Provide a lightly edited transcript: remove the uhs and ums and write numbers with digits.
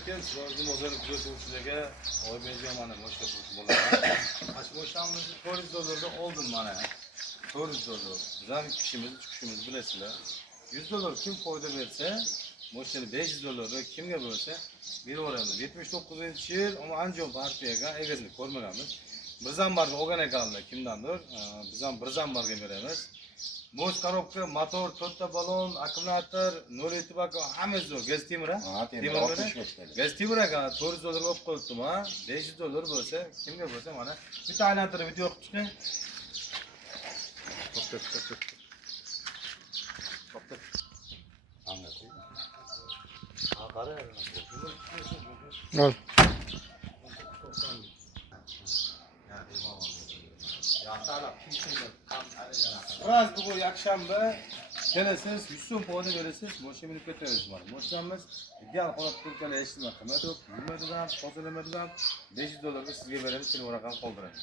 aka, sizlarning o'zini kuzatuvchilarga Oybek mana boshqa pul bo'ladi. Ashmoshamizni 400 dollarga oldim mana. 400 dollar. Bizning ishimiz, chiqishimiz bilasizlar. 100 dollar kim foyda bersa, moshina 500 dollarga kimga bo'lsa beraveramiz. 79-yil ama Anjom partiyaga egasini ko'rmaganmiz. Bir zambarga olgan ekanlar kimdandir. Biz ham bir zambarga beramiz. Mo'z korobka, motor, 4 ta balon, akkumulyator, 0.2 bak hammasi zo'r. Gaz temir, ha? Temir 65 ta. Gaz temir aka 400 dollarga olib qo'yibdim, ha. 500 dollar bo'lsa, kimga bo'lsa mana bitta aylantirib video qilib chiqing. To'xtat. Anlatayım. Ha, qara. Al. Biraz bugün yakshanba kelasiz, 100 so'm foyda berasiz, moshina minib ketaverasiz mana. Moshinamiz ideal holatda turgan eshitma qilmadi, yurmadidan, tozalamadan 500 dollarga sizga beramiz, telefon raqam qoldiramiz.